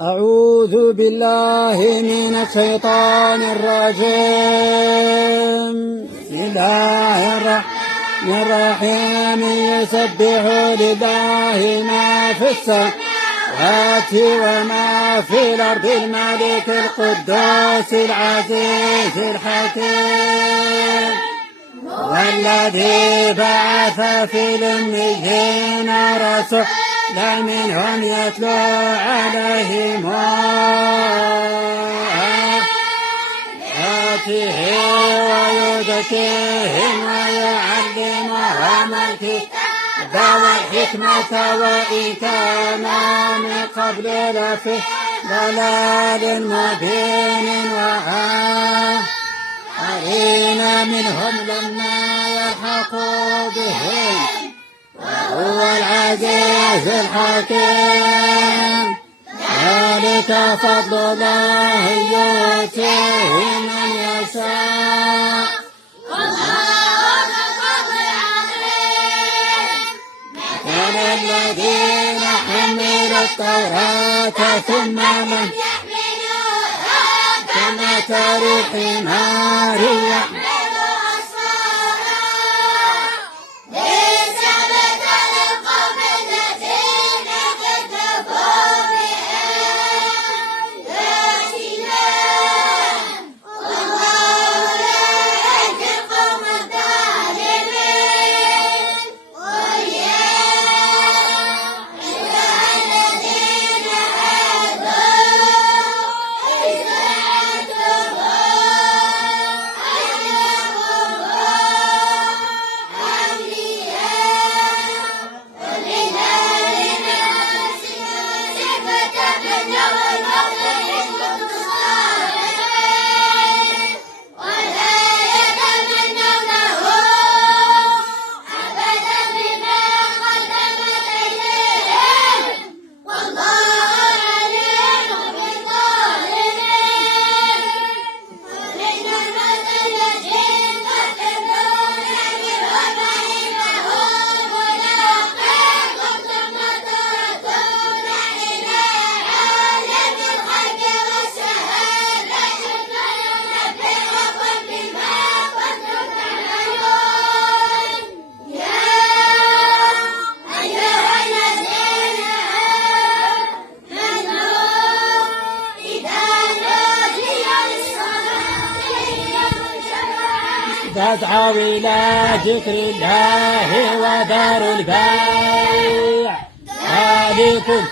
أعوذ بالله من الشيطان الرجيم. بسم الله الرحمن الرحيم. يسبح لله ما في السماوات وما في الأرض الملك القدوس العزيز الحكيم، والذي بعث في الأميين رسولا منهم يتلو عليهم آياته ويزكيهم ويعلمهم الكتاب والحكمة وإن كانوا من قبل لفي ضلال مبين، وآخرين منهم لما يلحقوا بهم وهو العزيز الحكيم. ذلك فضل الله يؤتيه من يشاء، مثل الذين حملوا التوراة ثم لم يحملوها كمثل الحمار يحمل أسفارا. بئس مثل القوم الذين كذبوا بآيات الله، والله لا يهدي القوم الظالمين. قل يا أيها الذين آمنوا إذا فاسعوا إلى ذكر الله وذروا البيع ذلكم